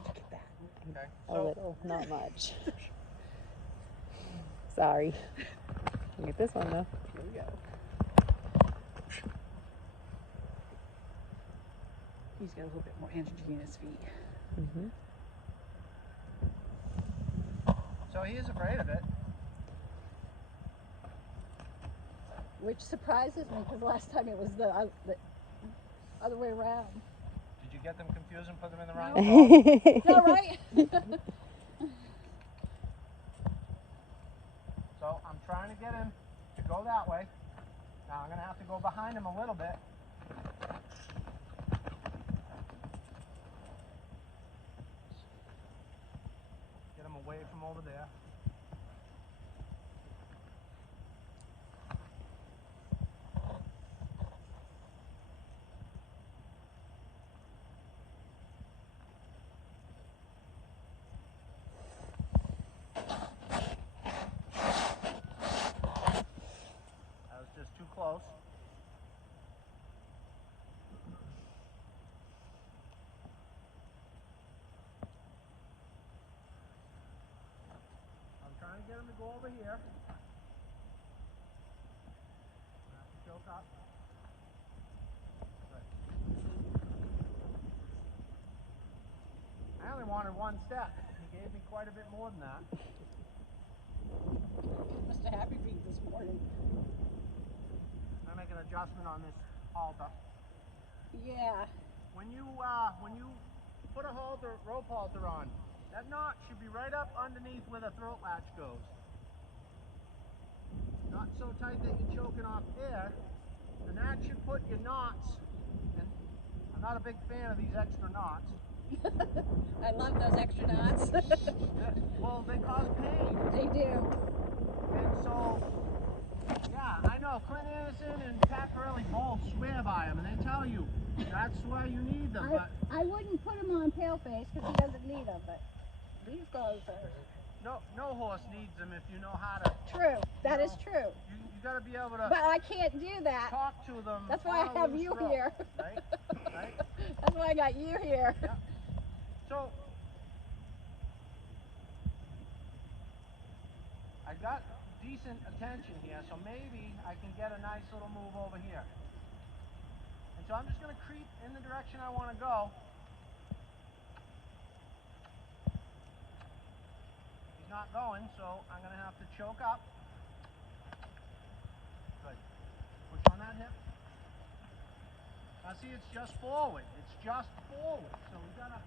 did you get that? Okay. A little, not much. Sorry. You get this one though. Here we go. He's got a little bit more energy in his feet. Mm-hmm. So he is afraid of it. Which surprises me because last time it was the other way around. Did you get them confused and put them in the wrong No, right? So I'm trying to get him to go that way. Now I'm going to have to go behind him a little bit. Get him away from over there. Just too close. I'm trying to get him to go over here. I have to choke up. Good. I only wanted one step. He gave me quite a bit more than that. Must have happy feet this morning. I make an adjustment on this halter. Yeah. When you put a rope halter on, that knot should be right up underneath where the throat latch goes. Not so tight that you're choking off air, and that should put your knots. And I'm not a big fan of these extra knots. I love those extra knots. Well, they cause pain. They do. And so, yeah, I know Clint Anderson and Pat Burley both swear by them, and they tell you that's why you need them. But I wouldn't put him on Paleface because he doesn't need them, but these guys are. no horse needs them if you know how to. True. That is true. You got to be able to. But I can't do that. Talk to them. That's why I have you here. Right? Right? That's why I got you here. Yeah. So, I got decent attention here, so maybe I can get a nice little move over here. And so I'm just going to creep in the direction I want to go. He's not going, so I'm going to have to choke up. Good. Push on that hip. Now see, it's just forward. It's just forward. So we got to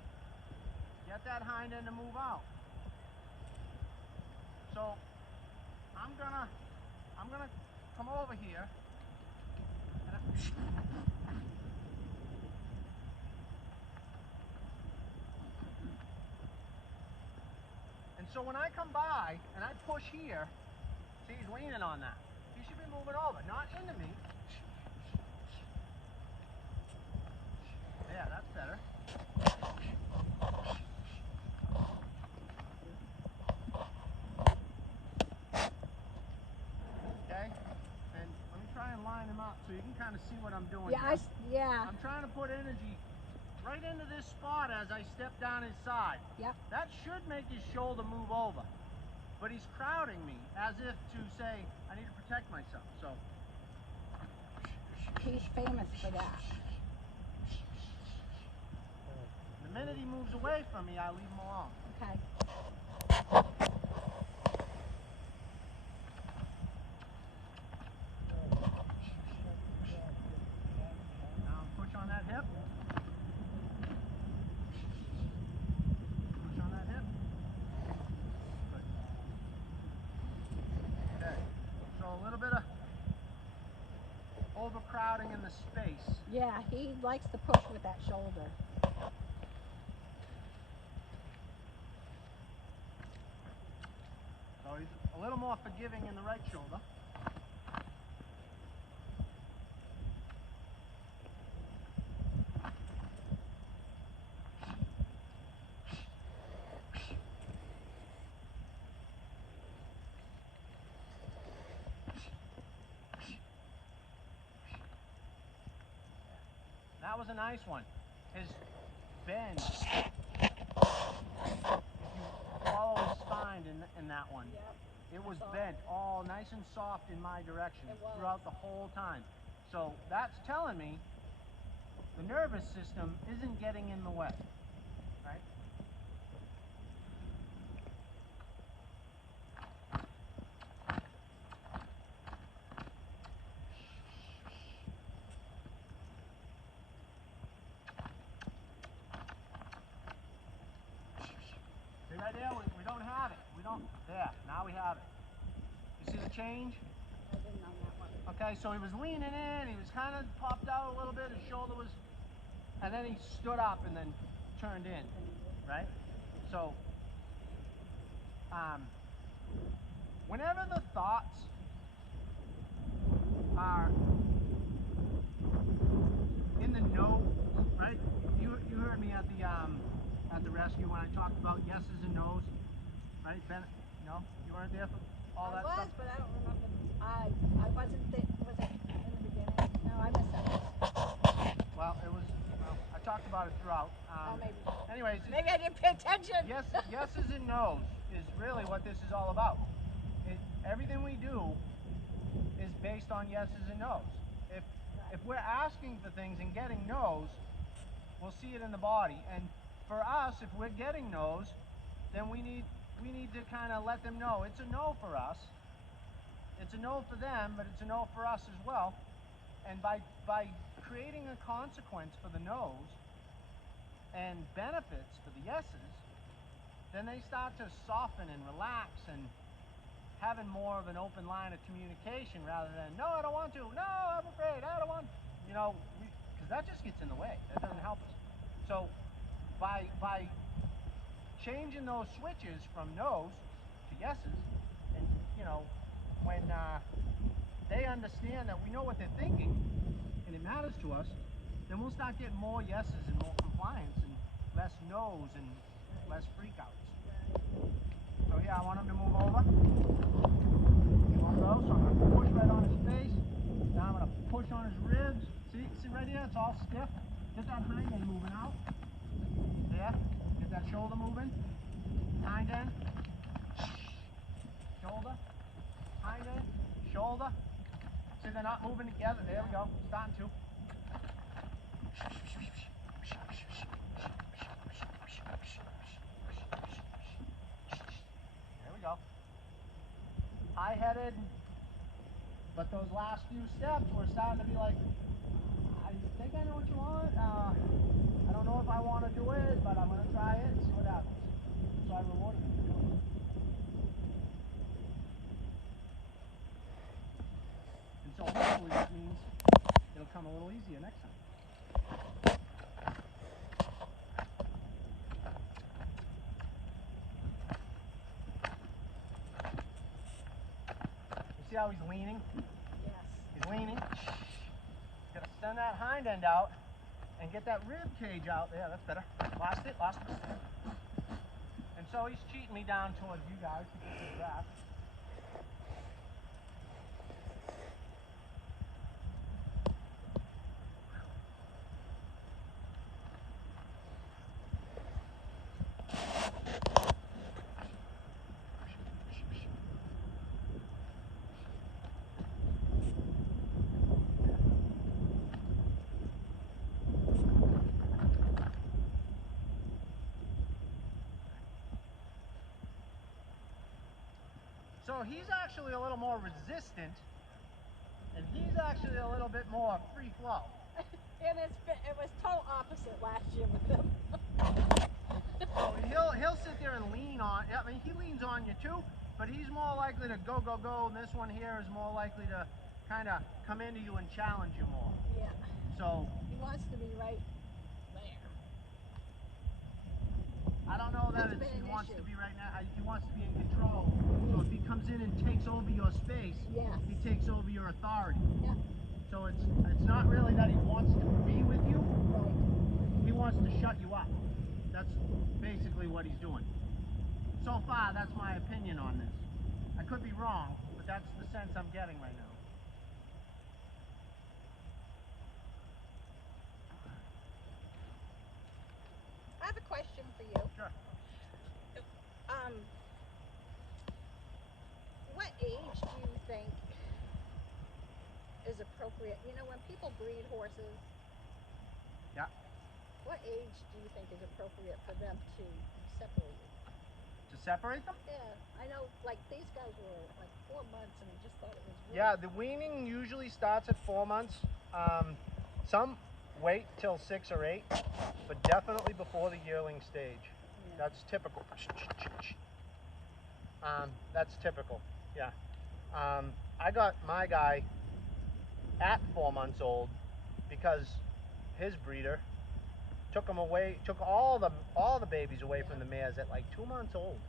get that hind end to move out. So I'm gonna come over here. And so when I come by and I push here, see, he's leaning on that. He should be moving over, not into me. Yeah, that's better. Okay, and let me try and line him up so you can kind of see what I'm doing. Yeah, here. I'm trying to put energy right into this spot as I step down his side. Yep. That should make his shoulder move over. But he's crowding me as if to say, I need to protect myself. So he's famous for that. The minute he moves away from me, I leave him alone. Okay. Now push on that hip. Push on that hip. Good. Okay. So a little bit of overcrowding in the space. Yeah, he likes to push with that shoulder. So he's a little more forgiving in the right shoulder. That was a nice one. His bend in that one. Yep. It was saw bent all nice and soft in my direction It was. throughout the whole time. So that's telling me the nervous system isn't getting in the way, right? See right there, we don't have it. We don't, there, now we have it. You see the change? I didn't on that one. Okay, so he was leaning in, he was kind of popped out a little bit, his shoulder was, and then he stood up and then turned in, right? So, whenever the thoughts are in the no, right? You heard me at the rescue when I talked about yeses and nos, right? Ben, no, you weren't there for all that I was, stuff. but I don't remember. I wasn't there. Was it in the beginning? No, I missed it. Well, I talked about it throughout. Oh, maybe. Anyways, Maybe I didn't pay attention. yeses and nos is really what this is all about. Everything we do is based on yeses and nos. If we're asking for things and getting nos, we'll see it in the body. And for us, if we're getting nos, then we need to kind of let them know it's a no for us. It's a no for them, but it's a no for us as well. And by creating a consequence for the no's and benefits for the yeses, then they start to soften and relax and having more of an open line of communication rather than, no, I don't want to, no, I'm afraid, I don't want, because that just gets in the way. That doesn't help us. So by changing those switches from no's to yeses, and when they understand that we know what they're thinking and it matters to us, then we'll start getting more yeses and more compliance and less no's and less freakouts. So yeah, I want him to move over. He won't go, so I'm going to push right on his face. Now I'm going to push on his ribs. See right here, it's all stiff. Get that hind end moving out. There, get that shoulder moving. Hind end. Shoulder. Hind end. Shoulder. See, they're not moving together. There we go. Starting to. There we go. High-headed. But those last few steps, we're starting to be like, I think I know what you want. I don't know if I want to do it, but I'm going to try it and see what happens. So I rewarded him for doing it. And so hopefully that means it'll come a little easier next time. You see how he's leaning? Yes. He's leaning. Gotta send that hind end out and get that rib cage out. Yeah, that's better. Lost it. And so he's cheating me down towards you guys to get to the back. So he's actually a little more resistant, and he's actually a little bit more free flow. And it was total opposite last year with him. So he'll sit there and lean on. I mean, he leans on you too, but he's more likely to go. And this one here is more likely to kind of come into you and challenge you more. Yeah. So He wants to be right there. I don't know that That's been he an wants issue. to be right now. He wants to be in control. So if he comes in and takes over your space, Yes. he takes over your authority. Yeah. So it's not really that he wants to be with you. Right. He wants to shut you up. That's basically what he's doing. So far, that's my opinion on this. I could be wrong, but that's the sense I'm getting right now. I have a question for you. Sure. what age do you think is appropriate? You know, when people breed horses, Yeah. what age do you think is appropriate for them to separate? To separate them? Yeah, I know, like these guys were like 4 months, and I just thought it was really Yeah, the weaning usually starts at 4 months. Some wait till 6 or 8, but definitely before the yearling stage. Yeah. That's typical. That's typical. Yeah. I got my guy at 4 months old because his breeder took all the babies away Yeah. from the mares at like 2 months old.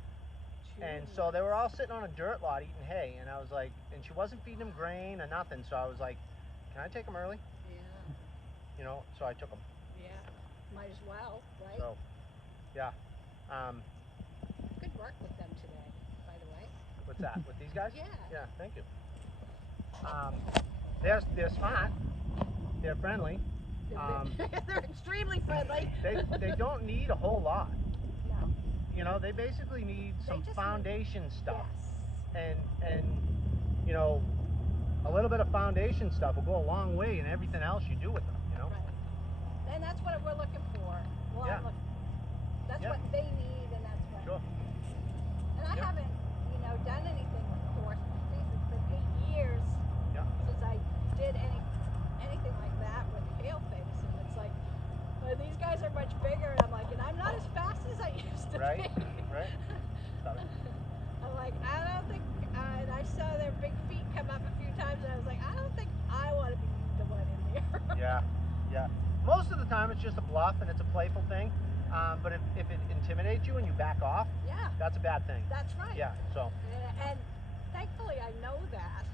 2 And so they were all months. sitting on a dirt lot eating hay, and I was like, and she wasn't feeding them grain or nothing, so I was like, can I take them early? Yeah, You know, so I took them. yeah. Might as well, right? So, yeah. Good work with them today, by the way. What's that? With these guys? Yeah. Yeah, thank you. They're smart. They're friendly. They're extremely friendly. They don't need a whole lot. No. You know, they basically need some just need- foundation stuff. Yes. And you know, a little bit of foundation stuff will go a long way in everything else you do with them, you know? Right. And that's what we're looking for. Well, Yeah. that's Yeah. what they need, and that's what. Sure. And I Yeah. haven't, done anything with the horse. Geez, it's been 8 years Yeah. since I did anything like that with pale face, and it's like, well, these guys are much bigger, and I'm like, and I'm not as fast as I used to Right. be. Right. Love it. I'm like, I don't think, and I saw their big feet come up a few times, and I was like, I don't think I want to be the one in there. Yeah. Yeah. Most of the time it's just a bluff and it's a playful thing. But if it intimidates you and you back off, Yeah, that's a bad thing. that's right. Yeah. So. And thankfully I know that.